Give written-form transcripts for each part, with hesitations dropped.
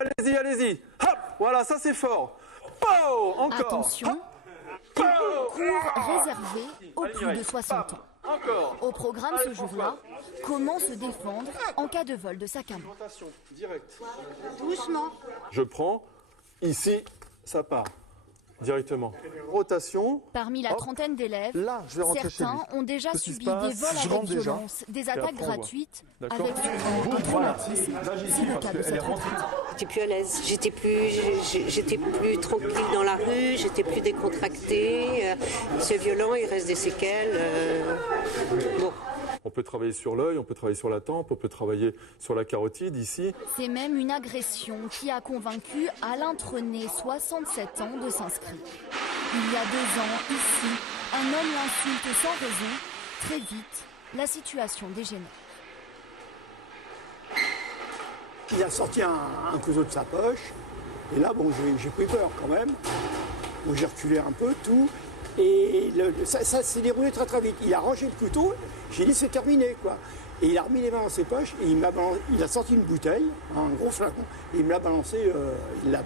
allez-y, allez-y. Hop, voilà, ça c'est fort. Pow, encore. Attention, Pow. cours réservé aux plus de 60 ans. Encore. Au programme ce jour-là, comment se défendre en cas de vol de sac à main. Rotation, direct. Doucement. Je prends, ici, ça part. Directement. Rotation. Parmi la trentaine d'élèves, Là, je vais rentrer chez certains lui. ont déjà Qu'est-ce qui subi se passe? des vols Je avec rentre déjà. violence, des attaques après, on voit. gratuites, D'accord. avec souvent un traumatisme. C'est le cas de cette retraite. J'étais plus à l'aise, j'étais plus tranquille dans la rue, j'étais plus décontractée. C'est violent, il reste des séquelles. Bon. On peut travailler sur l'œil, on peut travailler sur la tempe, on peut travailler sur la carotide ici. C'est même une agression qui a convaincu Alain Trenet, 67 ans, de s'inscrire. Il y a 2 ans, ici, un homme l'insulte sans raison. Très vite, la situation dégénère. Il a sorti un couteau de sa poche. Et là, bon, j'ai pris peur quand même. Bon, j'ai reculé un peu, tout. Et ça s'est déroulé très très vite. Il a rangé le couteau, j'ai dit c'est terminé quoi. Et il a remis les mains dans ses poches et il a sorti une bouteille, un gros flacon, et il me l'a balancé, il l'a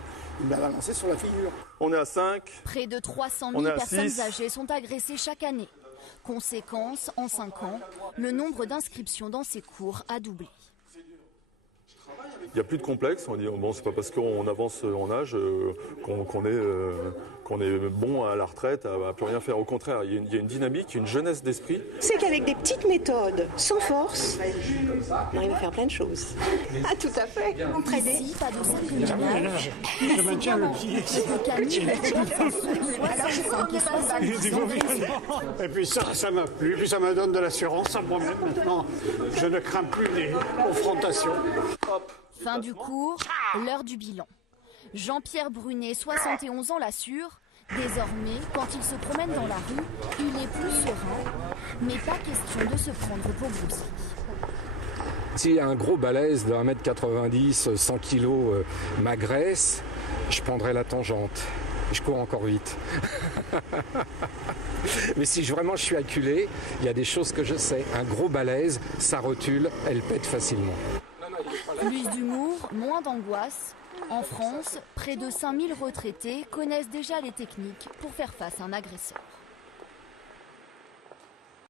balancé sur la figure. On est à 5. Près de 300 On 000 est à personnes 6. âgées sont agressées chaque année. Conséquence, en 5 ans, le nombre d'inscriptions dans ces cours a doublé. Il n'y a plus de complexe. On dit bon, c'est pas parce qu'on avance en âge qu'on est bon à la retraite, à plus rien faire. Au contraire, il y a une dynamique, une jeunesse d'esprit. C'est qu'avec des petites méthodes, sans force, on arrive à faire plein de choses. Ah, tout à fait. Entraider. Ici, pas de sac de ménage. Mais c'est bien que Camille regarde son Et puis ça m'a plu, puis ça me donne de l'assurance à moi-même. Maintenant, je ne crains plus les confrontations. Fin du cours, l'heure du bilan. Jean-Pierre Brunet, 71 ans, l'assure. Désormais, quand il se promène dans la rue, il est plus serein. Mais pas question de se prendre pour Bruce. Si un gros balèze de 1m90, 100 kg m'agresse, je prendrai la tangente. Je cours encore vite. Mais si vraiment je suis acculé, il y a des choses que je sais. Un gros balèze, ça rotule, elle pète facilement. Plus d'humour, moins d'angoisse. En France, près de 5000 retraités connaissent déjà les techniques pour faire face à un agresseur.